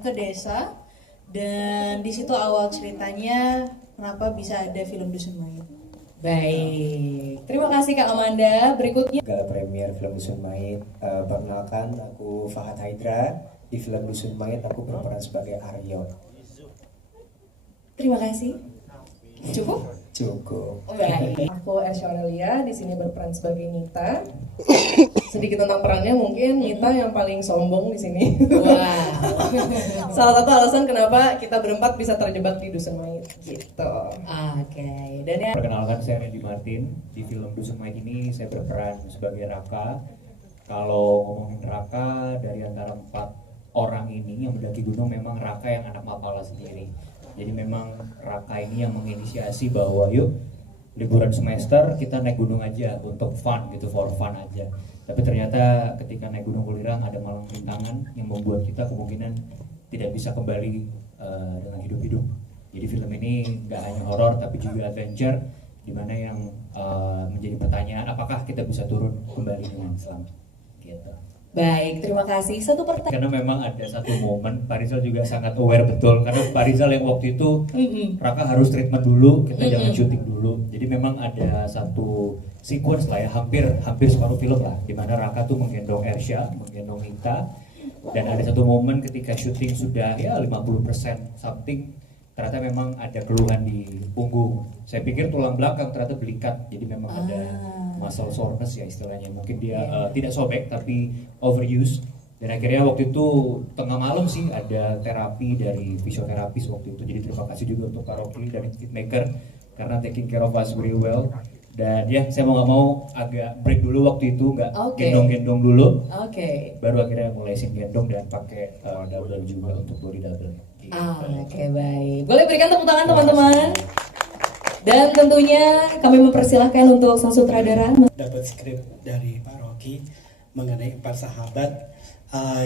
ke desa dan di situ awal ceritanya kenapa bisa ada film Dusun Mayit. Baik, terima kasih Kak Amanda. Berikutnya Gala premier film Dusun Mayit. Perkenalkan, aku Fahad Haidra. Di film Dusun Mayit aku berperan sebagai Aryo. terima kasih. Cukup? Cukup. Baik. Aku Ersya Aurelia, di sini berperan sebagai Nita. Sedikit tentang perannya, mungkin Nita yang paling sombong di sini. Wow. Salah satu alasan kenapa kita berempat bisa terjebak di Dusun Mayit gitu. Oke. Dan yang Perkenalkan, saya Randy Martin. Di film Dusun Mayit ini saya berperan sebagai Raka. Kalau ngomongin Raka, dari antara 4 orang ini yang mendaki gunung, memang Raka yang anak mapala sendiri. Jadi memang Raka ini yang menginisiasi bahwa yuk liburan semester kita naik gunung aja untuk fun gitu, for fun aja. Tapi ternyata ketika naik Gunung Ulirang ada malang rintangan yang membuat kita kemungkinan tidak bisa kembali dengan hidup-hidup. Jadi film ini nggak hanya horor tapi juga adventure, di mana yang menjadi pertanyaan apakah kita bisa turun kembali dengan selamat gitu. Baik, terima kasih. Satu pertanyaan. Karena memang ada satu momen Pak Rizal juga sangat aware betul, karena Pak Rizal yang waktu itu Raka harus treatment dulu, kita jangan syuting dulu. Jadi memang ada satu sequence lah ya, hampir separuh film lah, di mana Raka tuh menggendong Ersya, menggendong Nita, dan ada satu momen ketika syuting sudah ya 50% something, ternyata memang ada keluhan di punggung. Saya pikir tulang belakang, ternyata belikat. Jadi memang ada muscle soreness ya istilahnya. Mungkin dia tidak sobek tapi overuse. Dan akhirnya waktu itu tengah malam sih ada terapi dari fisioterapis waktu itu. Jadi terima kasih juga untuk Kak Rocky dan Hitmaker karena taking care of us very well. Dan ya saya mau nggak mau agak break dulu waktu itu, nggak gendong-gendong dulu. Oke. Baru akhirnya mulai gendong dan pakai double juga untuk body double. Gitu. Oke, baik. Boleh berikan tepuk tangan teman-teman. Dan tentunya kami mempersilahkan untuk sang sutradara. Dapat skrip dari Pak Rocky mengenai 4 sahabat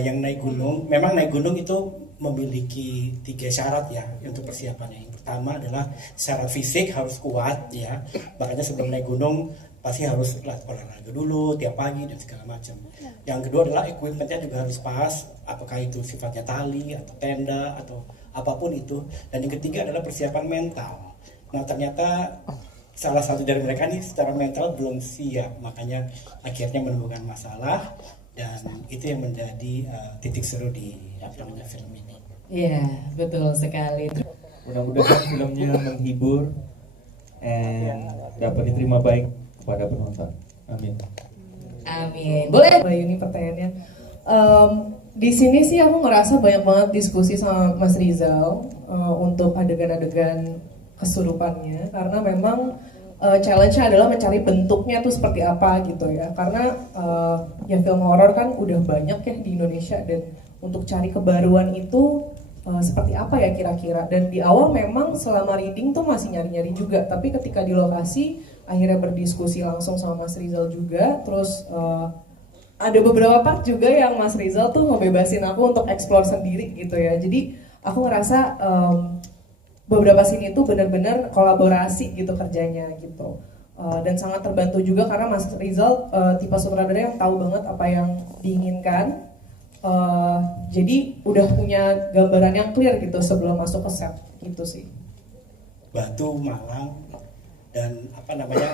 yang naik gunung. Memang naik gunung itu memiliki 3 syarat ya untuk persiapannya. Yang pertama adalah syarat fisik harus kuat ya. Makanya sebelum naik gunung pasti harus olahraga dulu tiap pagi dan segala macam. Yang kedua adalah equipmentnya juga harus pas, apakah itu sifatnya tali atau tenda atau apapun itu. Dan yang ketiga adalah persiapan mental. Nah ternyata salah satu dari mereka nih secara mental belum siap, makanya akhirnya menemukan masalah dan itu yang menjadi titik seru di film ini. Iya, betul sekali. Mudah-mudahan filmnya menghibur dan dapat diterima baik kepada penonton. Amin. Amin. Boleh Mbak Yuni pertanyaannya. Di sini sih aku ngerasa banyak banget diskusi sama Mas Rizal untuk adegan-adegan kesurupannya, karena memang challenge-nya adalah mencari bentuknya tuh seperti apa gitu ya. Karena ya film horor kan udah banyak ya di Indonesia, dan untuk cari kebaruan itu seperti apa ya kira-kira. Dan di awal memang selama reading tuh masih nyari-nyari juga, tapi ketika di lokasi akhirnya berdiskusi langsung sama Mas Rizal juga. Terus ada beberapa part juga yang Mas Rizal tuh ngebebasin aku untuk explore sendiri gitu ya. Jadi aku ngerasa beberapa scene itu benar-benar kolaborasi gitu kerjanya gitu. Dan sangat terbantu juga karena Mas Rizal tipe sutradara yang tahu banget apa yang diinginkan. Jadi udah punya gambaran yang clear gitu sebelum masuk ke set gitu sih. Batu, Malang, dan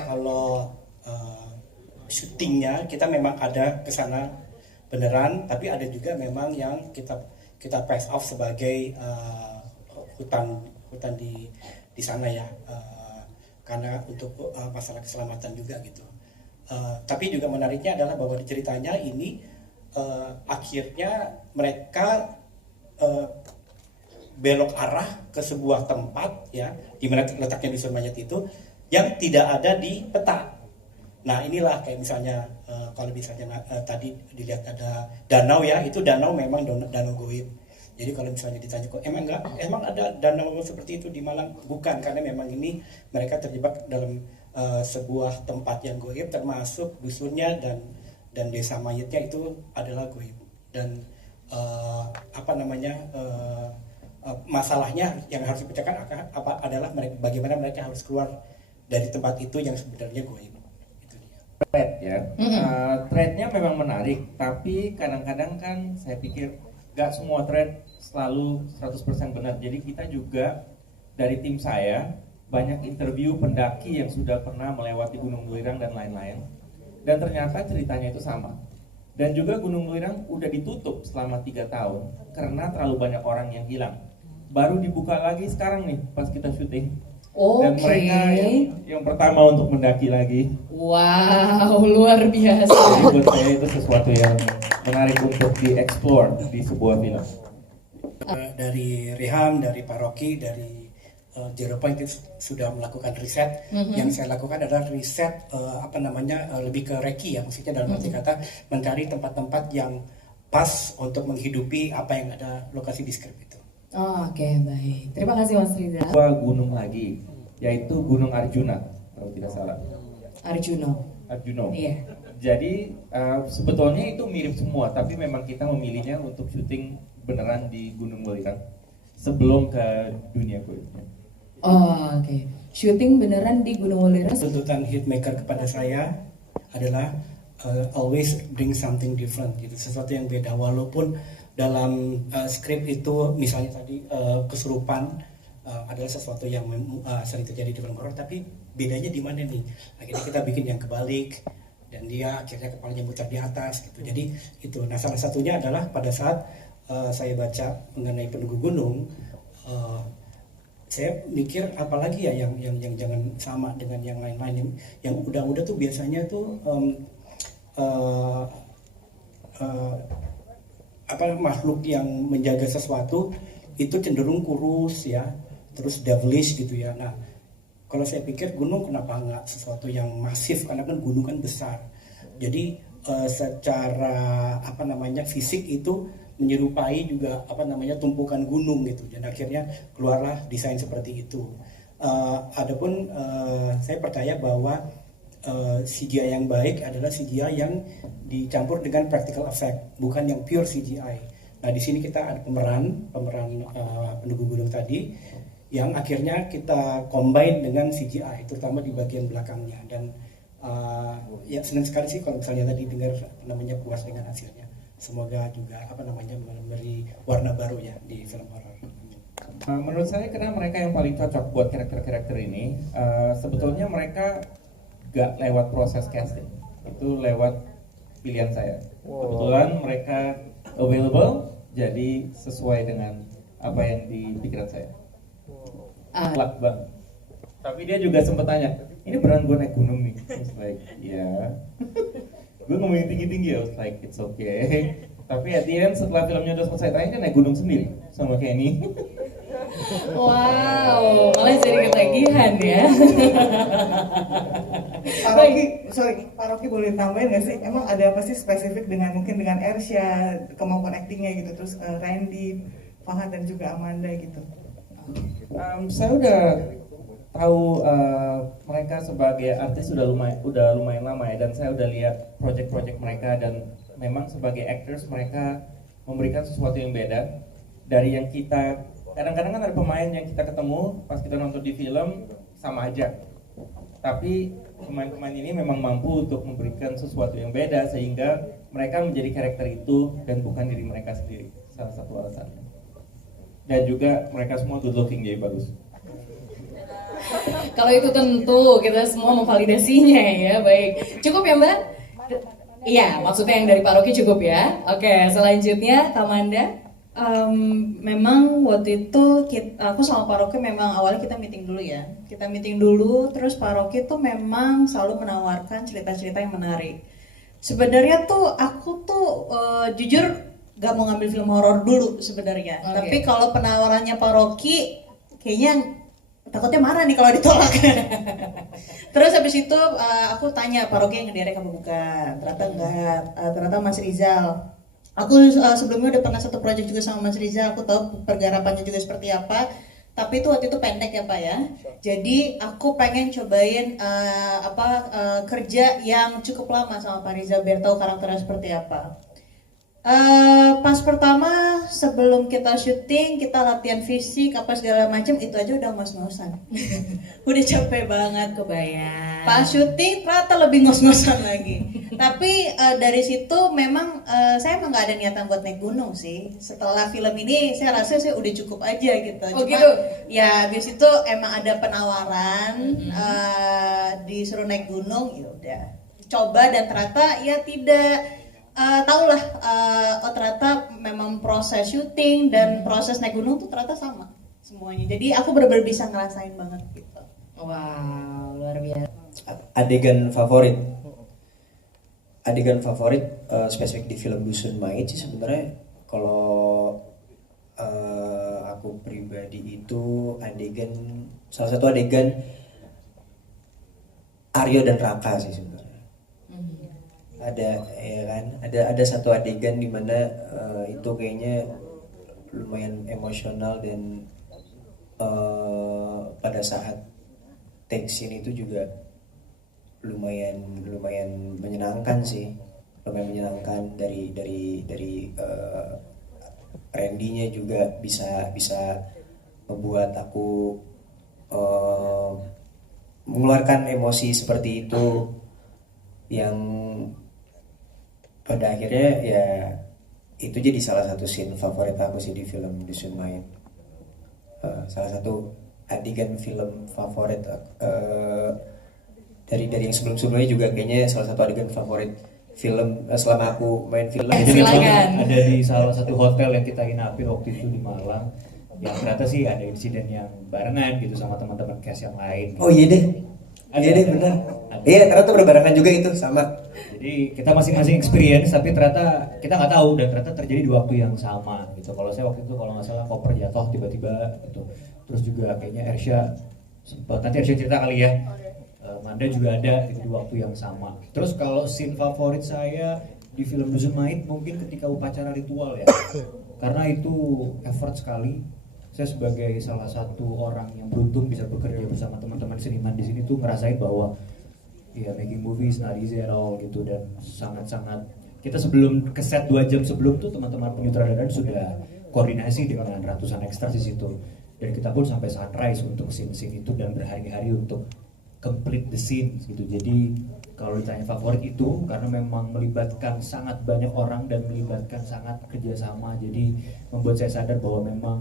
kalau syutingnya kita memang ada ke sana beneran, tapi ada juga memang yang kita pass off sebagai hutan di sana ya, karena untuk masalah keselamatan juga gitu. Tapi juga menariknya adalah bahwa di ceritanya ini akhirnya mereka belok arah ke sebuah tempat ya, di mana letaknya Dusun Mayit itu yang tidak ada di peta. Nah inilah kayak misalnya kalau misalnya tadi dilihat ada danau ya, itu danau memang danau goib. Jadi kalau misalnya ditanya kok emang ada danau seperti itu di Malang? Bukan, karena memang ini mereka terjebak dalam sebuah tempat yang goib, termasuk dusunnya dan desa mayitnya itu adalah goib. Dan masalahnya yang harus dipecahkan adalah bagaimana mereka harus keluar dari tempat itu yang sebenarnya goib. Itu dia. Thread ya, threadnya memang menarik, tapi kadang-kadang kan saya pikir gak semua thread selalu 100% benar. Jadi kita juga dari tim saya banyak interview pendaki yang sudah pernah melewati Gunung Welirang dan lain-lain. Dan ternyata ceritanya itu sama. Dan juga Gunung Welirang udah ditutup selama 3 tahun karena terlalu banyak orang yang hilang. Baru dibuka lagi sekarang nih pas kita syuting. Dan mereka yang pertama untuk mendaki lagi. Wow, luar biasa. Jadi buat saya itu sesuatu yang menarik untuk dieksplor di sebuah film. Dari Reham, dari Pak Rocky, dari Zero Point itu sudah melakukan riset. Yang saya lakukan adalah riset lebih ke reki ya, maksudnya dalam arti kata mencari tempat-tempat yang pas untuk menghidupi apa yang ada lokasi di skrip itu. Oke, baik. Terima kasih Mas Rizal. Dua gunung lagi, yaitu Gunung Arjuna, kalau tidak salah. Arjuno. Iya. Jadi sebetulnya itu mirip semua, tapi memang kita memilihnya untuk syuting beneran di Gunung Welirang sebelum ke dunia kulitnya. Oke. Syuting beneran di Gunung Welirang. Tuntutan hitmaker kepada saya adalah always bring something different, gitu, sesuatu yang beda. Walaupun dalam skrip itu misalnya tadi kesurupan adalah sesuatu yang sering terjadi di film horor, tapi bedanya di mana nih? Akhirnya kita bikin yang kebalik dan dia akhirnya kepalanya muter di atas gitu. Jadi itu. Nah, salah satunya adalah pada saat saya baca mengenai penunggu gunung, saya mikir apalagi ya yang jangan sama dengan yang lain-lain. Yang udah tuh biasanya tuh makhluk yang menjaga sesuatu itu cenderung kurus ya, terus devilish gitu ya. Nah, kalau saya pikir gunung kenapa nggak sesuatu yang masif, karena kan gunung kan besar. Jadi secara fisik itu menyerupai juga tumpukan gunung gitu. Dan akhirnya keluarlah desain seperti itu. Adapun saya percaya bahwa CGI yang baik adalah CGI yang dicampur dengan practical effect, bukan yang pure CGI. Nah, di sini kita ada pemeran pendukung gunung tadi yang akhirnya kita combine dengan CGI, terutama di bagian belakangnya. Dan ya senang sekali sih kalau misalnya tadi dengar puas dengan hasilnya. Semoga juga memberi warna baru ya di film horor. Menurut saya karena mereka yang paling cocok buat karakter-karakter ini, sebetulnya mereka gak lewat proses casting, itu lewat pilihan saya. Kebetulan mereka available, jadi sesuai dengan apa yang di pikiran saya. Luck banget. Tapi dia juga sempat tanya, ini beneran gue naik gunung nih? It's like, ya. Gue ngomongin tinggi-tinggi, I was like, it's okay. Tapi at the end setelah filmnya udah selesai, terakhir kan naik gunung sendiri sama Kenny. Wow, malah jadi ketagihan ya. Pak Rocky boleh tambahin nggak sih? Emang ada apa sih spesifik mungkin dengan Ersya, kemampuan aktingnya gitu, terus Randy, Fahad dan juga Amanda gitu? Saya udah tahu mereka sebagai artis udah lumayan lama ya, dan saya udah lihat project-project mereka, dan memang sebagai actors mereka memberikan sesuatu yang beda dari yang kita. Kadang-kadang kan ada pemain yang kita ketemu pas kita nonton di film sama aja, tapi pemain-pemain ini memang mampu untuk memberikan sesuatu yang beda sehingga mereka menjadi karakter itu dan bukan diri mereka sendiri, salah satu alasannya. Dan juga mereka semua good looking, jadi bagus. Kalau itu tentu kita semua memvalidasinya ya. Baik, cukup ya Mbak? Iya, maksudnya yang dari Pak Rocky cukup ya. Oke, selanjutnya Kamanda. Memang waktu itu aku sama Pak Rocky memang awalnya kita meeting dulu ya. Kita meeting dulu, terus Pak Rocky tuh memang selalu menawarkan cerita-cerita yang menarik. Sebenarnya tuh aku tuh jujur gak mau ngambil film horor dulu sebenarnya. Okay. Tapi kalau penawarannya Pak Rocky kayaknya takutnya marah nih kalau ditolak. Terus habis itu aku tanya Pak Rocky yang ngedirect apa bukan. Ternyata enggak, ternyata Mas Rizal. Aku sebelumnya udah pernah satu project juga sama Mas Rizal, aku tahu pergarapannya juga seperti apa. Tapi itu waktu itu pendek ya Pak ya. Jadi aku pengen cobain kerja yang cukup lama sama Pak Rizal biar tahu karakternya seperti apa. Pas pertama sebelum kita syuting, kita latihan fisik apa segala macam, itu aja udah ngos-ngosan. Udah capek banget. Kebayang. Pas syuting ternyata lebih ngos-ngosan lagi. Tapi dari situ memang saya emang nggak ada niatan buat naik gunung sih. Setelah film ini saya rasa saya udah cukup aja gitu. Oh, Cuma gitu? ya habis itu emang ada penawaran disuruh naik gunung, ya udah coba dan ternyata ya tidak. Tahulah, oh ternyata memang proses syuting dan proses naik gunung tuh ternyata sama semuanya. Jadi aku benar-benar bisa ngerasain banget gitu. Wow, luar biasa. Adegan favorit spesifik di film Dusun Mait sih sebenarnya kalau aku pribadi itu salah satu adegan Aryo dan Raka sih sebenarnya. Ada satu adegan di mana itu kayaknya lumayan emosional dan pada saat take scene itu juga lumayan menyenangkan sih, lumayan menyenangkan dari Randy-nya juga bisa membuat aku mengeluarkan emosi seperti itu yang pada akhirnya ya itu jadi salah satu scene favorit aku sih di film Dusun Mait. Salah satu adegan film favorit dari yang sebelumnya juga kayaknya salah satu adegan favorit film selama aku main film. Jadi memang Silakan. ada di salah satu hotel yang kita inapin waktu itu di Malang. Yang ternyata sih ada insiden yang barengan gitu sama teman-teman cast yang lain. Oh iya deh. Iya deh Ada. benar. Ada. Iya ternyata berbarengan juga itu sama. Jadi kita masing-masing experience tapi ternyata kita nggak tahu dan ternyata terjadi di waktu yang sama gitu. Kalau saya waktu itu kalau nggak salah koper jatuh tiba-tiba gitu. Terus juga kayaknya Ersya sempat, nanti Ersya cerita kali ya. Manda juga ada gitu, di waktu yang sama. Terus kalau scene favorit saya di film Dusun Mait mungkin ketika upacara ritual ya. Karena itu effort sekali. Saya sebagai salah satu orang yang beruntung bisa bekerja bersama teman-teman seniman di sini tuh ngerasain bahwa ya making movies not easy at all gitu, dan sangat-sangat kita sebelum ke set 2 jam sebelum tuh teman-teman penyutradara sudah koordinasi dengan ratusan extras di situ, dan kita pun sampai sunrise untuk scene-scene itu dan berhari-hari untuk complete the scene gitu. Jadi kalau ditanya favorit itu karena memang melibatkan sangat banyak orang dan melibatkan sangat kerjasama, jadi membuat saya sadar bahwa memang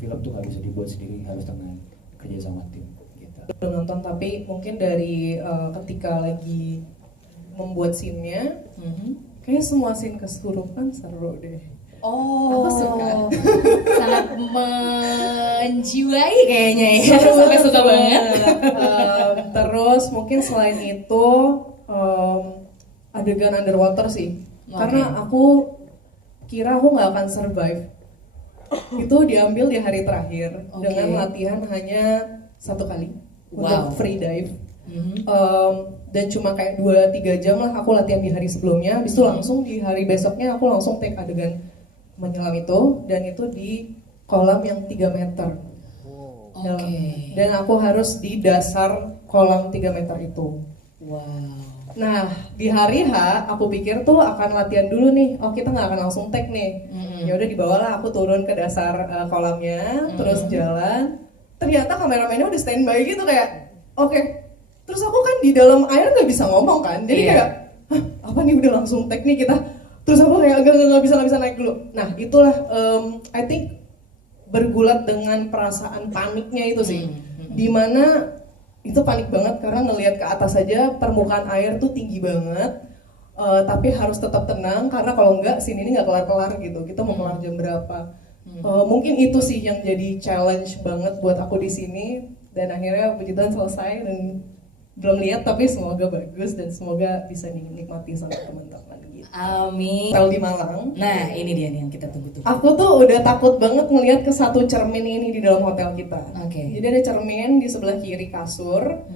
film tuh nggak bisa dibuat sendiri, harus dengan kerjasama tim gitu. Belum nonton tapi mungkin dari ketika lagi membuat scene-nya, kayak semua scene kesurupan seru deh. Oh, Aku suka. Sangat menjiwai kayaknya ya. Sampai suka banget. Terus mungkin selain itu adegan underwater sih, karena aku kira aku nggak akan survive. Itu diambil di hari terakhir dengan latihan hanya 1 kali untuk free dive. Dan cuma kayak 2-3 jam lah aku latihan di hari sebelumnya. Habis itu langsung di hari besoknya aku langsung take adegan menyelam itu, dan itu di kolam yang 3 meter. Dan aku harus di dasar kolam 3 meter itu. Wow. Nah, di hari H aku pikir tuh akan latihan dulu nih. Oh, kita nggak akan langsung take nih. Ya udah dibawalah aku turun ke dasar kolamnya, terus jalan. Ternyata kameramennya udah standby gitu kayak, oke. Terus aku kan di dalam air nggak bisa ngomong kan, jadi kayak, hah, apa nih udah langsung take nih kita. Terus aku kayak nggak bisa naik dulu. Nah, itulah I think bergulat dengan perasaan paniknya itu sih. Dimana itu panik banget karena ngelihat ke atas aja permukaan air tuh tinggi banget, tapi harus tetap tenang karena kalau enggak scene ini nggak kelar-kelar gitu. Kita mau kelar jam berapa? Mungkin itu sih yang jadi challenge banget buat aku di sini, dan akhirnya puji Tuhan selesai, dan belum lihat tapi semoga bagus dan semoga bisa dinikmati sama teman-teman gitu. Amin. Hotel di Malang. Nah, ini dia nih yang kita tunggu-tunggu. Aku tuh udah takut banget ngelihat ke satu cermin ini di dalam hotel kita. Oke. Jadi ada cermin di sebelah kiri kasur.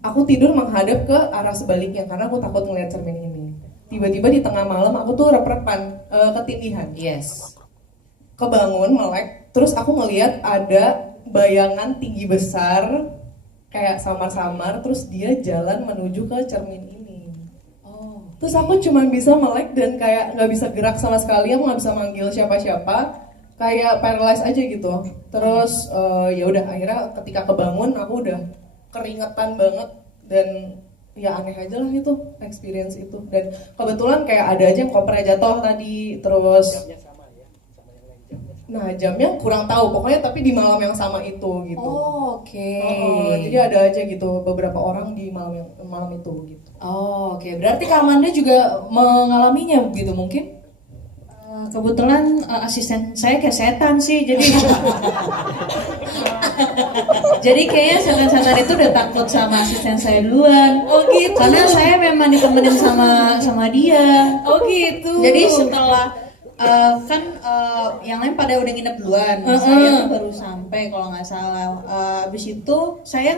Aku tidur menghadap ke arah sebaliknya karena aku takut ngelihat cermin ini. Tiba-tiba di tengah malam aku tuh rep-repan ketindihan. Yes. Kebangun melek, terus aku ngelihat ada bayangan tinggi besar kayak samar-samar, terus dia jalan menuju ke cermin ini. Terus aku cuma bisa melek dan kayak nggak bisa gerak sama sekali, aku nggak bisa manggil siapa-siapa, kayak paralyzed aja gitu. Terus ya udah akhirnya ketika kebangun aku udah keringetan banget dan ya aneh aja lah itu experience itu. Dan kebetulan kayak ada aja yang kopernya jatuh tadi, terus nah jamnya kurang tahu pokoknya tapi di malam yang sama itu gitu. Oh, oke. Jadi ada aja gitu beberapa orang di malam itu gitu. Oh, oke. Berarti Kak Amanda juga mengalaminya begitu mungkin? Kebetulan asisten saya kayak setan sih, jadi jadi kayaknya setan-setan itu udah takut sama asisten saya duluan. Oh gitu. Karena saya memang ditemenin sama dia. Oh gitu. Jadi setelah yang lain pada udah nginep duluan, saya tuh baru sampai kalau nggak salah. Abis itu saya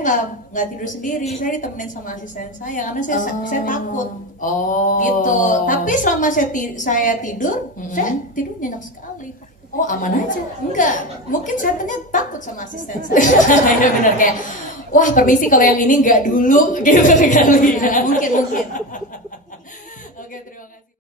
nggak tidur sendiri, saya ditemenin sama asisten saya karena saya takut. Oh. Gitu. Tapi selama saya tidur, saya tidur nyenyak sekali. Oh, aman aja. Enggak, mungkin setannya takut sama asisten saya. Iya benar kayak, wah permisi kalau yang ini nggak dulu gitu kali ya. Mungkin. Oke, terima kasih.